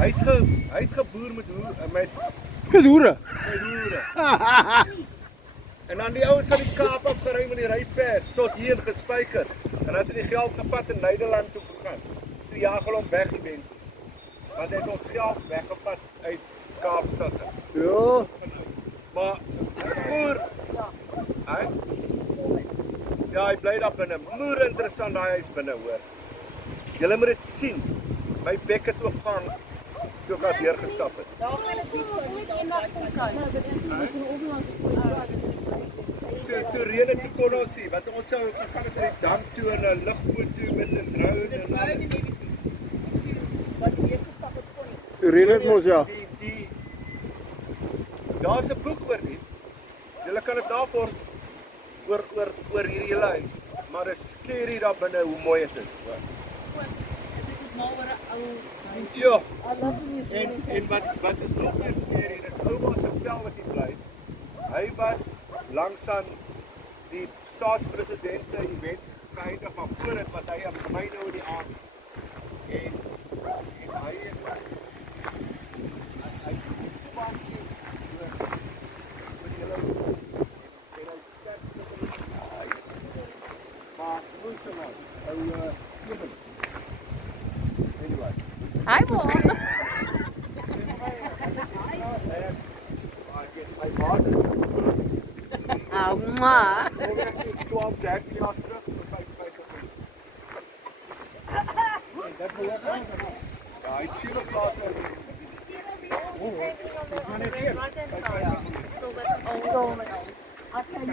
Hy het geboer met hoere. En dan die ouens van die Kaap afgery met die ryperd tot hier gespyker. En dan het hy die geld gevat in Nederland toe gegaan. Toe jaag hulle hom weg ewentueel. Want hy het ons geld weggevat uit Kaapstad. Ja. Maar moer, ja, hy bly daar binne. Moer interessant daai huis binne, hoor. Julle moet dit sien. My bek het ook gaan toe ek daar deurgestap het. Daar gaan dit nie so net eendag kom kyk. Toe reën het toe kon ons sien, want ons sou gegaan het met die dam toe en 'n lugfoto met 'n drone en Was die eerste stap het kon nie. Toe reën het mos, ja. Daar's 'n boek oor dit. Julle kan dit navors oor hierdie hele huis. Maar dit is scary daar binne hoe mooi dit is. Dit is maar oor 'n ou huis. Ja. En wat is nog meer scary? Dis ouma se vel wat hier bly. Hy was langs aan die staatspresidente event geëindig, maar voor dit was hy aan my nou in die aand. En hy span hier met julle en hy skat maar moeite nou. Even. Anyway. Hi Paul. My baas het Oh, ma. 12, 13 jaar terug vir 55 minute. Dat wil ek aan. Ja, hy sien op plaas uit. Oh, dis maar net een. Stil met ons.